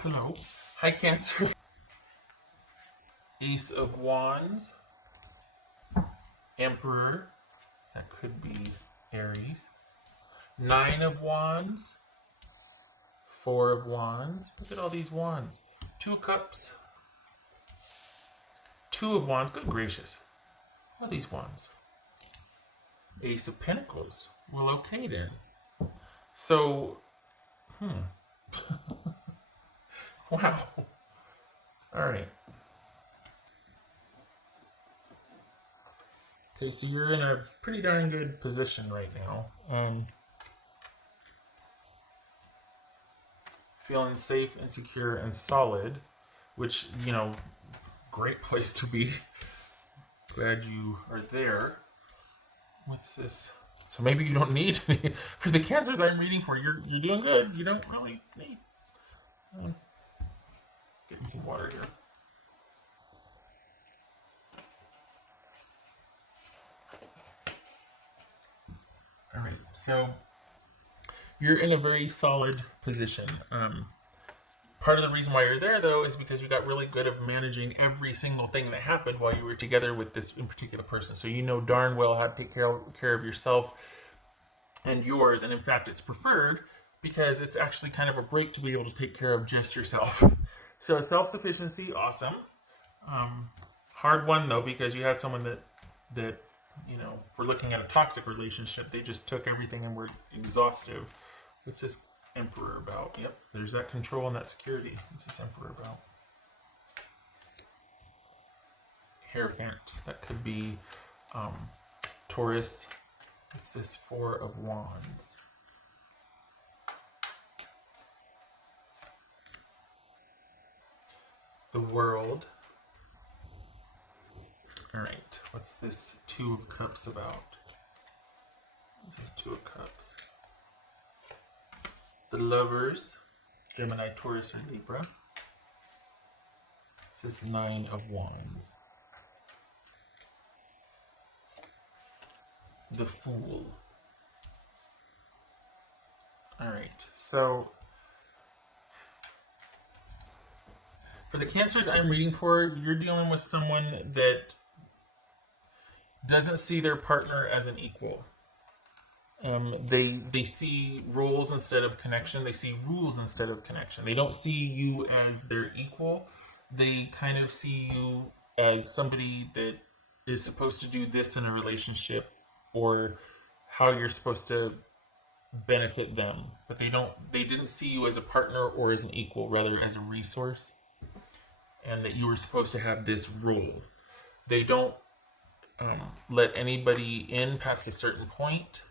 hello. Hi, Cancer. Ace of Wands. Emperor. That could be Aries. Nine of Wands. Four of Wands. Look at all these wands. Two of Cups. Two of Wands. Good gracious. What are these wands? Ace of Pentacles. Well, okay then. So, wow. All right. Okay, so you're in a pretty darn good position right now. Feeling safe and secure and solid, which, you know, great place to be. Glad you are there. What's this? So maybe you don't need any. For the Cancers I'm reading for, you're doing good. You don't really need. Getting some water here. All right, so you're in a very solid position. Part of the reason why you're there, though, is because you got really good at managing every single thing that happened while you were together with this in particular person. So you know darn well how to take care of yourself and yours. And in fact, it's preferred because it's actually kind of a break to be able to take care of just yourself. So self-sufficiency, awesome. Hard one, though, because you had someone that you know, we're looking at a toxic relationship. They just took everything and were exhaustive. What's this Emperor about? Yep, there's that control and that security. What's this Emperor about? Hierophant. That could be Taurus. What's this Four of Wands? The World. All right, what's this Two of Cups about? What's this Two of Cups? The Lovers, Gemini, Taurus, or Libra. What's this Nine of Wands? The Fool. All right, so for the Cancers I'm reading for, you're dealing with someone that doesn't see their partner as an equal. They see roles instead of connection. They see rules instead of connection. They don't see you as their equal. They kind of see you as somebody that is supposed to do this in a relationship, or how you're supposed to benefit them. But they didn't see you as a partner or as an equal, rather as a resource, and that you were supposed to have this role. They don't let anybody in past a certain point,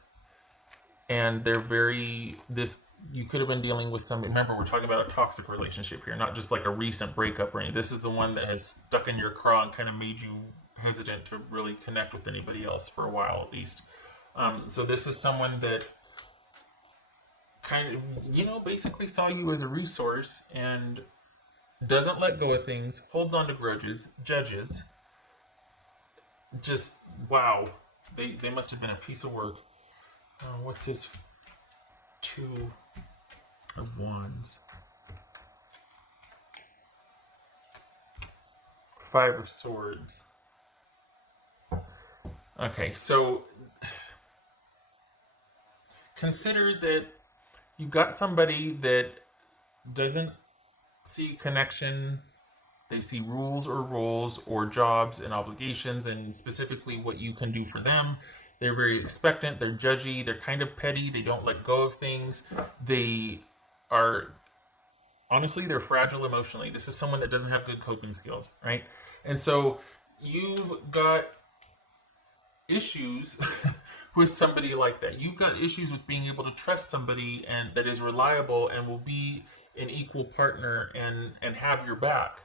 and they're you could have been dealing with somebody. Remember, we're talking about a toxic relationship here, not just like a recent breakup or anything. This is the one that has stuck in your craw and kind of made you hesitant to really connect with anybody else for a while, at least. So this is someone that kind of, you know, basically saw you as a resource and doesn't let go of things, holds on to grudges, judges. Just, wow. They must have been a piece of work. What's this Two of Wands? Five of Swords. Okay, so consider that you've got somebody that doesn't see connection. They see rules or roles or jobs and obligations, and specifically what you can do for them. They're very expectant. They're judgy. They're kind of petty. They don't let go of things. They are, honestly, they're fragile emotionally. This is someone that doesn't have good coping skills, right? And so you've got issues with somebody like that. You've got issues with being able to trust somebody and that is reliable and will be an equal partner and have your back.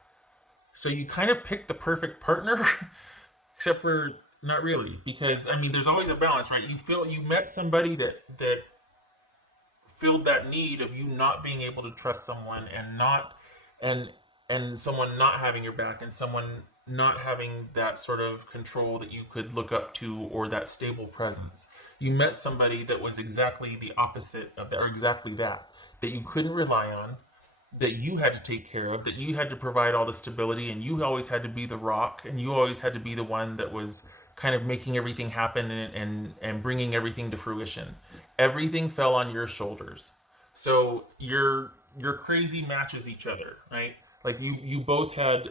So you kind of picked the perfect partner, except for not really, because I mean, there's always a balance, right? You met somebody that filled that need of you not being able to trust someone and someone not having your back, and someone not having that sort of control that you could look up to, or that stable presence. You met somebody that was exactly the opposite of that, or exactly that you couldn't rely on. that you had to take care of, that you had to provide all the stability, and you always had to be the rock, and you always had to be the one that was kind of making everything happen and bringing everything to fruition. Everything fell on your shoulders. So your crazy matches each other, right? Like you both had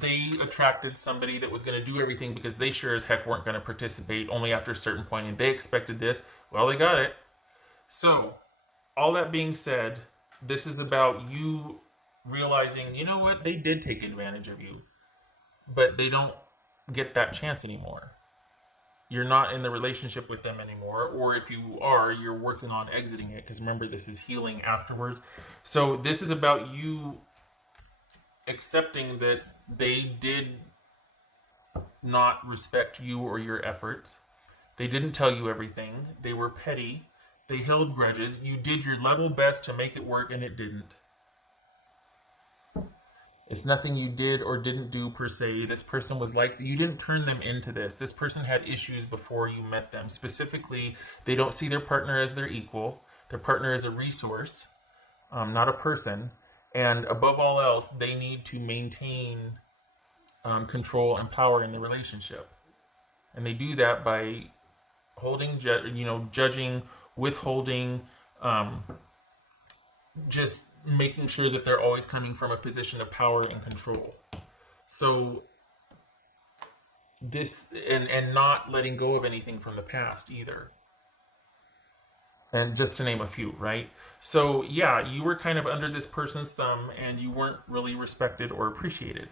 they attracted somebody that was going to do everything because they sure as heck weren't going to participate only after a certain point, and they expected this. Well, they got it. So, all that being said, this is about you realizing, you know what, they did take advantage of you, but they don't get that chance anymore. You're not in the relationship with them anymore, or if you are, you're working on exiting it, because remember, this is healing afterwards. So, this is about you accepting that they did not respect you or your efforts. They didn't tell you everything. They were petty. They held grudges. You did your level best to make it work, and it didn't. It's nothing you did or didn't do per se. This person was like, you didn't turn them into this. This person had issues before you met them. Specifically, they don't see their partner as their equal. Their partner is a resource, not a person. And above all else, they need to maintain control and power in the relationship. And they do that by holding, judging, withholding, just making sure that they're always coming from a position of power and control. So this, and not letting go of anything from the past either. And just to name a few, right? So yeah, you were kind of under this person's thumb and you weren't really respected or appreciated.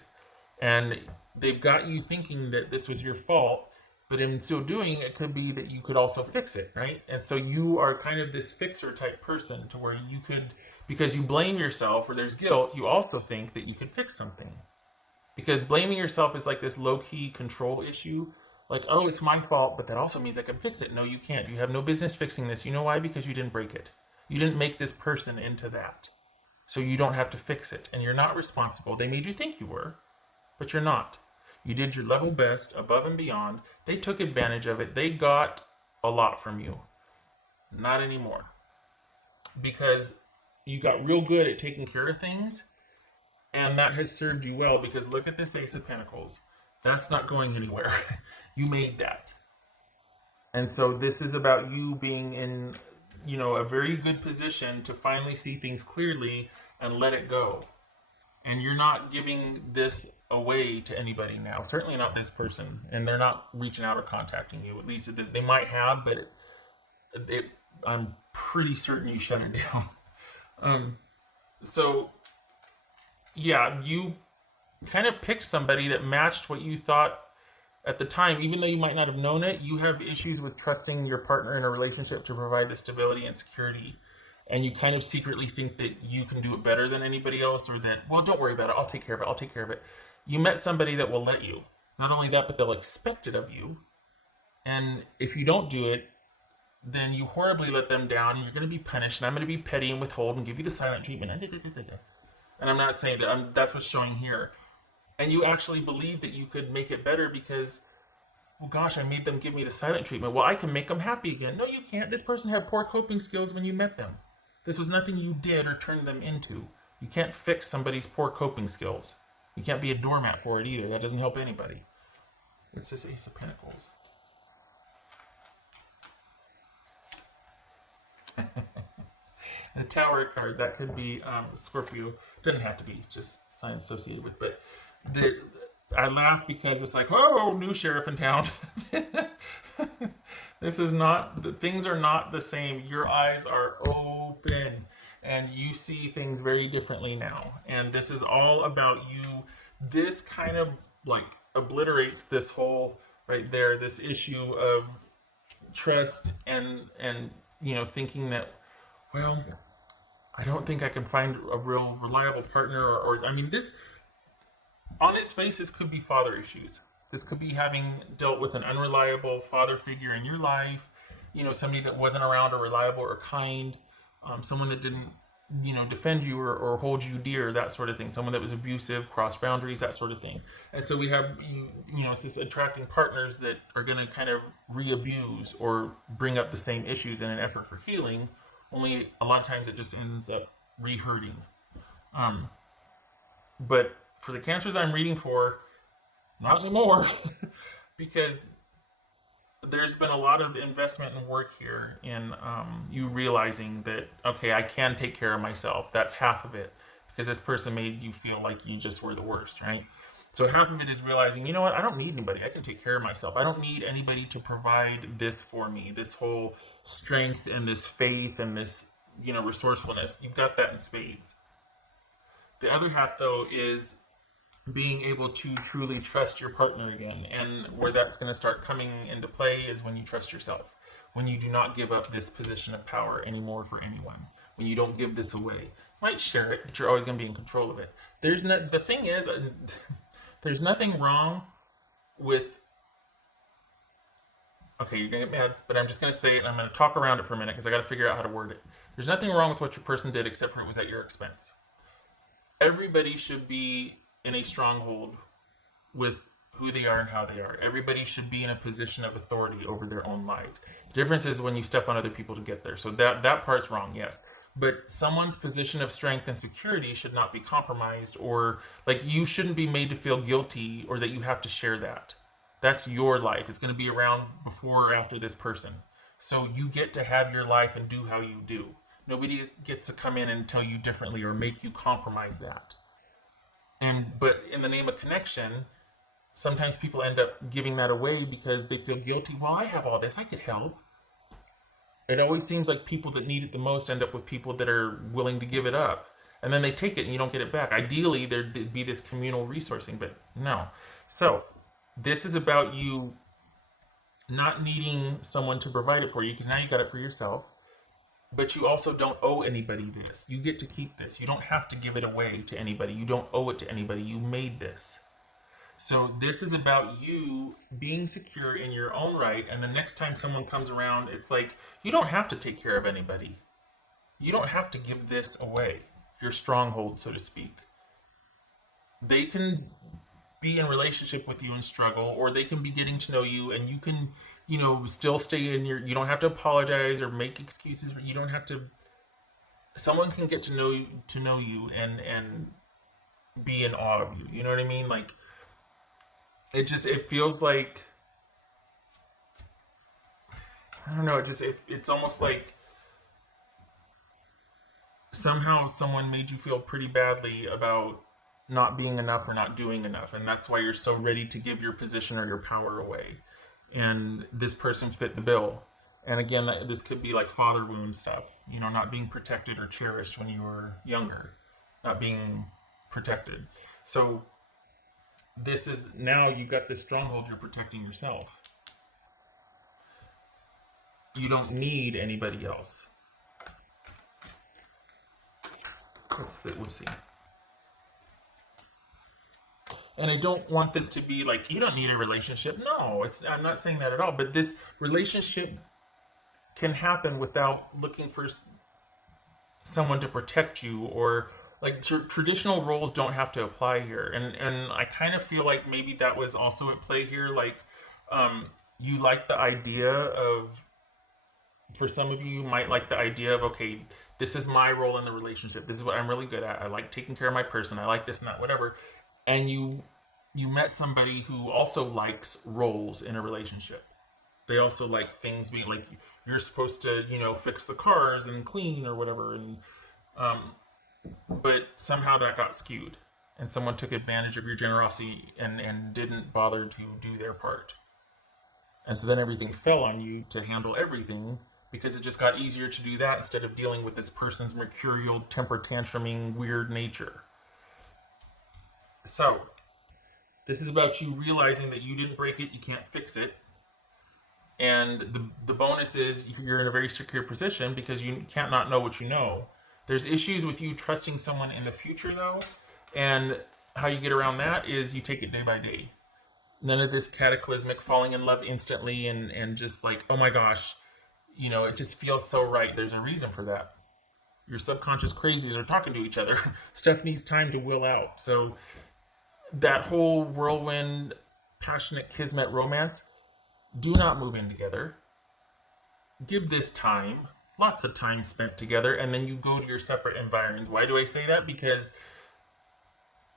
And they've got you thinking that this was your fault, but in so doing, it could be that you could also fix it, right? And so you are kind of this fixer type person to where you could, because you blame yourself or there's guilt, you also think that you could fix something. Because blaming yourself is like this low-key control issue. Like, oh, it's my fault, but that also means I can fix it. No, you can't. You have no business fixing this. You know why? Because you didn't break it. You didn't make this person into that. So you don't have to fix it. And you're not responsible. They made you think you were, but you're not. You did your level best, above and beyond. They took advantage of it. They got a lot from you. Not anymore. Because you got real good at taking care of things, and that has served you well, because look at this Ace of Pentacles. That's not going anywhere. You made that. And so this is about you being in, a very good position to finally see things clearly and let it go. And you're not giving this away to anybody now. Certainly not this person. And they're not reaching out or contacting you. At least they might have, but I'm pretty certain you shut it down. So, yeah, you kind of picked somebody that matched what you thought at the time. Even though you might not have known it, you have issues with trusting your partner in a relationship to provide the stability and security. And you kind of secretly think that you can do it better than anybody else, or that, well, don't worry about it. I'll take care of it. I'll take care of it. You met somebody that will let you. Not only that, but they'll expect it of you. And if you don't do it, then you horribly let them down, and you're going to be punished. And I'm going to be petty and withhold and give you the silent treatment. And I'm not saying that. That's what's showing here. And you actually believe that you could make it better because, well, gosh, I made them give me the silent treatment. Well, I can make them happy again. No, you can't. This person had poor coping skills when you met them. This was nothing you did or turned them into. You can't fix somebody's poor coping skills. You can't be a doormat for it either. That doesn't help anybody. It's this Ace of Pentacles. The Tower card, that could be Scorpio. Doesn't have to be, just sign associated with. But I laugh because it's like, oh, new sheriff in town. This is not, things are not the same. Your eyes are open and you see things very differently now. And this is all about you. This kind of like obliterates this whole, right there, this issue of trust and thinking that, well, I don't think I can find a real reliable partner, or I mean, this, on its face, this could be father issues. This could be having dealt with an unreliable father figure in your life, somebody that wasn't around or reliable or kind, someone that didn't, defend you or hold you dear, that sort of thing. Someone that was abusive, crossed boundaries, that sort of thing. And so we have, it's this attracting partners that are going to kind of re-abuse or bring up the same issues in an effort for healing. Only a lot of times it just ends up re-hurting. But for the cancers I'm reading for, not anymore, because there's been a lot of investment and work here in you realizing that, okay, I can take care of myself. That's half of it, because this person made you feel like you just were the worst, right? So half of it is realizing, you know what, I don't need anybody. I can take care of myself. I don't need anybody to provide this for me, this whole strength and this faith and this, resourcefulness. You've got that in spades. The other half, though, is being able to truly trust your partner again. And where that's going to start coming into play is when you trust yourself. When you do not give up this position of power anymore for anyone. When you don't give this away. You might share it, but you're always going to be in control of it. The thing is, there's nothing wrong with... Okay, you're going to get mad, but I'm just going to say it, and I'm going to talk around it for a minute because I got to figure out how to word it. There's nothing wrong with what your person did except for it was at your expense. Everybody should be in a stronghold with who they are and how they are. Everybody should be in a position of authority over their own lives. The difference is when you step on other people to get there. So that part's wrong, yes. But someone's position of strength and security should not be compromised, or like you shouldn't be made to feel guilty or that you have to share that. That's your life. It's going to be around before or after this person. So you get to have your life and do how you do. Nobody gets to come in and tell you differently or make you compromise that. But in the name of connection, sometimes people end up giving that away because they feel guilty. Well, I have all this. I could help. It always seems like people that need it the most end up with people that are willing to give it up. And then they take it and you don't get it back. Ideally, there'd be this communal resourcing, but no. So this is about you not needing someone to provide it for you because now you got it for yourself. But you also don't owe anybody this. You get to keep this. You don't have to give it away to anybody. You don't owe it to anybody. You made this. So this is about you being secure in your own right. And the next time someone comes around, it's like, you don't have to take care of anybody. You don't have to give this away. Your stronghold, so to speak. They can be in relationship with you and struggle, or they can be getting to know you and you can, still stay in you don't have to apologize or make excuses. You don't have to, someone can get to know you and be in awe of you. You know what I mean? Like, it feels like, I don't know, it's almost like somehow someone made you feel pretty badly about not being enough or not doing enough. And that's why you're so ready to give your position or your power away. And this person fit the bill. And again, this could be like father wound stuff, not being protected or cherished when you were younger, not being protected. So this is, now you got this stronghold, you're protecting yourself. You don't need anybody else. We'll see. And I don't want this to be like, you don't need a relationship. No, I'm not saying that at all. But this relationship can happen without looking for someone to protect you, or like traditional roles don't have to apply here. And I kind of feel like maybe that was also at play here. Like, you like the idea of, for some of you might like the idea of, okay, this is my role in the relationship. This is what I'm really good at. I like taking care of my person. I like this and that, whatever. And you met somebody who also likes roles in a relationship. They also like things being like, you're supposed to, fix the cars and clean or whatever. And but somehow that got skewed, and someone took advantage of your generosity and didn't bother to do their part. And so then everything fell on you to handle everything, because it just got easier to do that instead of dealing with this person's mercurial, temper tantruming, weird nature. So, this is about you realizing that you didn't break it, you can't fix it. And the bonus is you're in a very secure position because you can't not know what you know. There's issues with you trusting someone in the future, though. And how you get around that is you take it day by day. None of this cataclysmic falling in love instantly and just like, oh my gosh, it just feels so right. There's a reason for that. Your subconscious crazies are talking to each other. Stuff needs time to will out. So that whole whirlwind, passionate kismet romance, do not move in together. Give this time. lots of time spent together, and then you go to your separate environs. Why do I say that? Because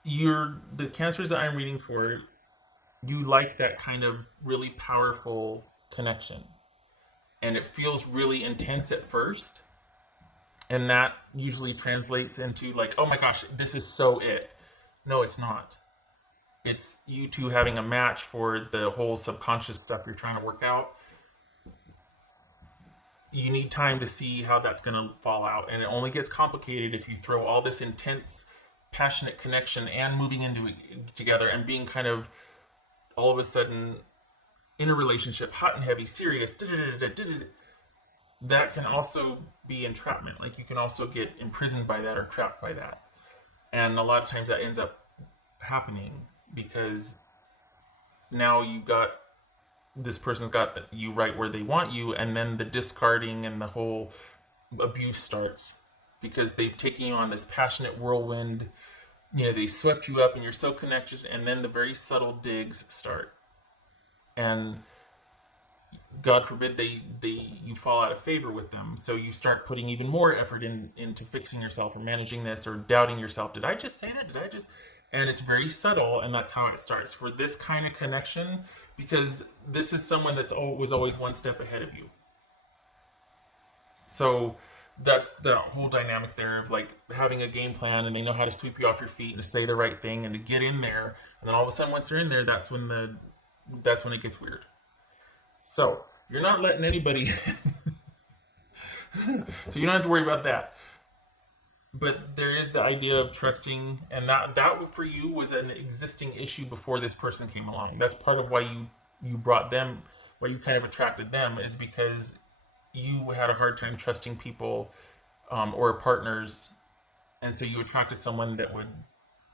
the cancers that I'm reading for, you like that kind of really powerful connection. And it feels really intense at first. And that usually translates into like, oh my gosh, this is so it. No, it's not. It's you two having a match for the whole subconscious stuff you're trying to work out. You need time to see how that's going to fall out. And it only gets complicated if you throw all this intense, passionate connection and moving into it together and being kind of all of a sudden in a relationship, hot and heavy, serious. That can also be entrapment. Like you can also get imprisoned by that or trapped by that. And a lot of times that ends up happening because now you got this person's got you right where they want you, and then the discarding and the whole abuse starts because they've taken you on this passionate whirlwind. You know, they swept you up and you're so connected, and then the very subtle digs start. And God forbid you fall out of favor with them. So you start putting even more effort into fixing yourself or managing this or doubting yourself. Did I just say that? Did I just? And it's very subtle, and that's how it starts for this kind of connection, because this is someone was always one step ahead of you. So that's the whole dynamic there of like having a game plan, and they know how to sweep you off your feet and to say the right thing and to get in there. And then all of a sudden, once they're in there, that's when it gets weird. So you're not letting anybody so you don't have to worry about that. But there is the idea of trusting, and that for you was an existing issue before this person came along. That's part of why you brought them, why you kind of attracted them, is because you had a hard time trusting people or partners, and so you attracted someone that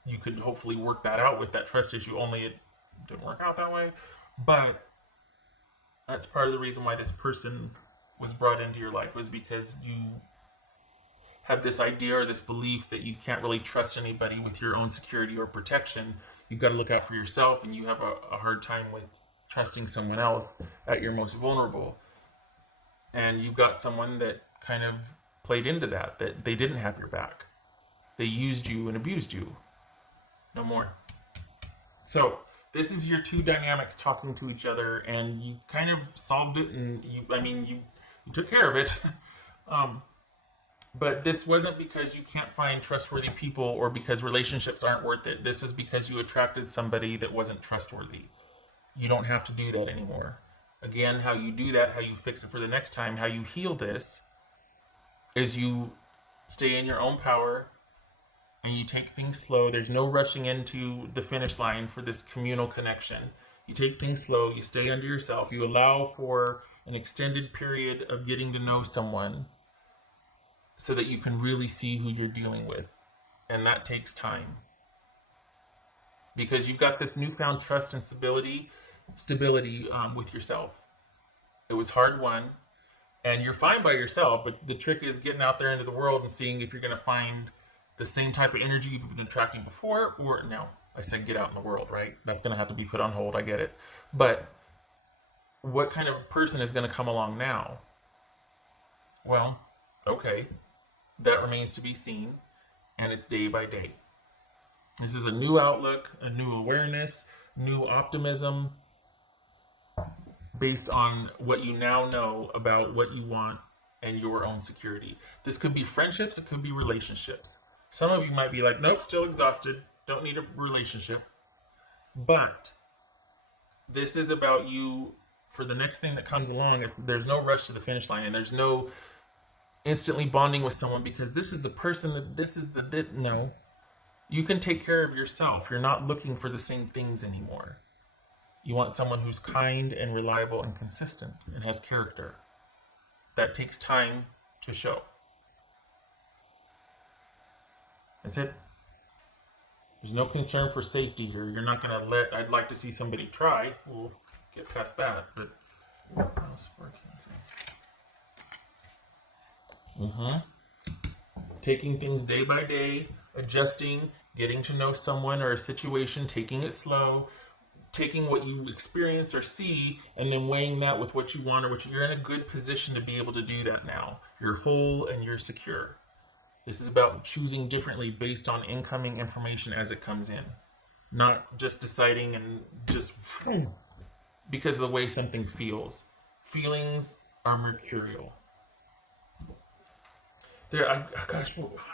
you could hopefully work that out with that trust issue. Only it didn't work out that way. But that's part of the reason why this person was brought into your life, was because you have this idea or this belief that you can't really trust anybody with your own security or protection. You've got to look out for yourself, and you have a hard time with trusting someone else at your most vulnerable. And you've got someone that kind of played into that they didn't have your back. They used you and abused you. No more. So this is your two dynamics talking to each other, and you kind of solved it, and you took care of it. But this wasn't because you can't find trustworthy people or because relationships aren't worth it. This is because you attracted somebody that wasn't trustworthy. You don't have to do that anymore. Again, how you do that, how you fix it for the next time, how you heal this, is you stay in your own power and you take things slow. There's no rushing into the finish line for this communal connection. You take things slow, you stay under yourself, you allow for an extended period of getting to know someone so that you can really see who you're dealing with. And that takes time. Because you've got this newfound trust and stability with yourself. It was hard won, and you're fine by yourself, but the trick is getting out there into the world and seeing if you're going to find the same type of energy you've been attracting before, or no. I said get out in the world, right? That's going to have to be put on hold, I get it. But what kind of person is going to come along now? Well, okay. That remains to be seen, and it's day by day. This is a new outlook, a new awareness, new optimism based on what you now know about what you want and your own security. This could be friendships, it could be relationships. Some of you might be like, nope, still exhausted, don't need a relationship. But this is about you for the next thing that comes along. There's no rush to the finish line, and there's no instantly bonding with someone because this is the person no. You can take care of yourself. You're not looking for the same things anymore. You want someone who's kind and reliable and consistent and has character. That takes time to show. That's it. There's no concern for safety here. You're not going to I'd like to see somebody try. We'll get past that. But taking things day by day, adjusting, getting to know someone or a situation, taking it slow, taking what you experience or see and then weighing that with what you want or you're in a good position to be able to do that now. You're whole and you're secure. This is about choosing differently based on incoming information as it comes in. Not just deciding and just because of the way something feels. Feelings are mercurial. I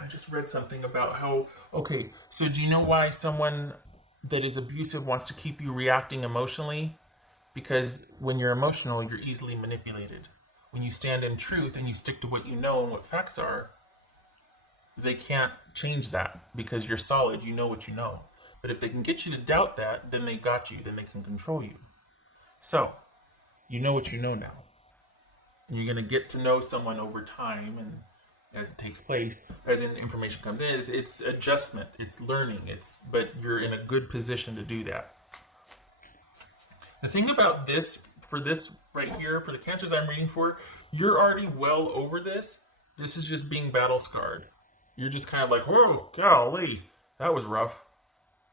just read something about how, okay, so do you know why someone that is abusive wants to keep you reacting emotionally? Because when you're emotional, you're easily manipulated. When you stand in truth and you stick to what you know and what facts are, they can't change that because you're solid, you know what you know. But if they can get you to doubt that, then they got you, then they can control you. So, you know what you know now. And you're going to get to know someone over time, and as it takes place, as information comes in, it's adjustment, it's learning, but you're in a good position to do that. The thing about this, for this right here, for the cancers I'm reading for, you're already well over this. This is just being battle scarred. You're just kind of like, whoa, golly, that was rough.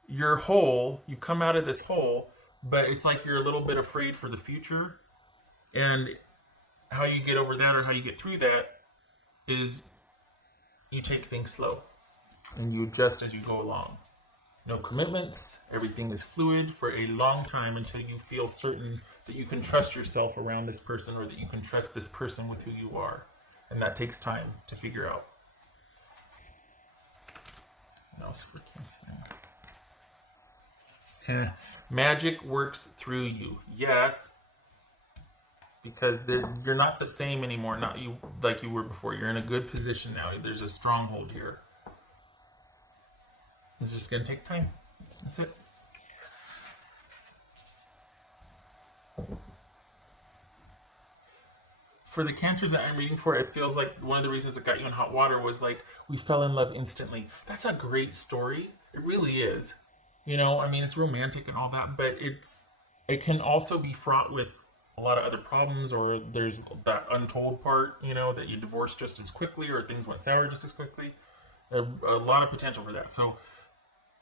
You're whole, you come out of this hole, but it's like you're a little bit afraid for the future. And how you get over that or how you get through that is you take things slow and you adjust as you go along. No commitments, everything is fluid for a long time until you feel certain that you can trust yourself around this person or that you can trust this person with who you are. And that takes time to figure out. What else for Cancer? Magic works through you. Yes. Because you're not the same anymore, not you like you were before. You're in a good position now. There's a stronghold here. It's just going to take time. That's it. For the cancers that I'm reading for, it feels like one of the reasons it got you in hot water was like, we fell in love instantly. That's a great story. It really is. You know, I mean, it's romantic and all that, but it can also be fraught with a lot of other problems, or there's that untold part, you know, that you divorced just as quickly or things went sour just as quickly. A lot of potential for that. So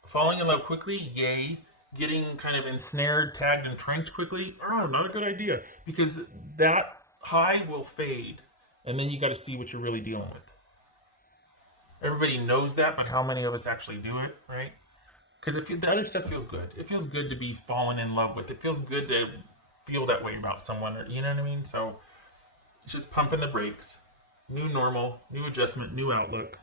falling in love quickly, yay. Getting kind of ensnared, tagged, and tranked quickly, oh, not a good idea. Because that high will fade, and then you got to see what you're really dealing with. Everybody knows that, but how many of us actually do it, right? Because the other stuff feels good. It feels good to be fallen in love with. It feels good to feel that way about someone, or, you know what I mean? So it's just pumping the brakes. New normal, new adjustment, new outlook,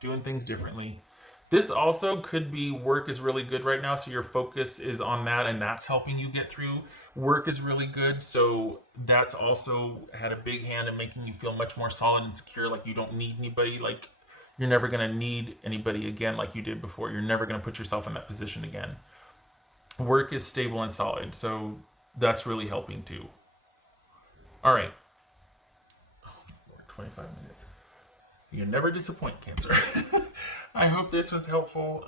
doing things differently. This also could be work is really good right now, so your focus is on that, and that's helping you get through. Work is really good, so that's also had a big hand in making you feel much more solid and secure, like you don't need anybody, like you're never going to need anybody again like you did before. You're never going to put yourself in that position again. Work is stable and solid, so that's really helping too. All right. 25 minutes. You never disappoint, Cancer. I hope this was helpful.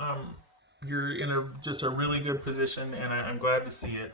You're in just a really good position, and I'm glad to see it.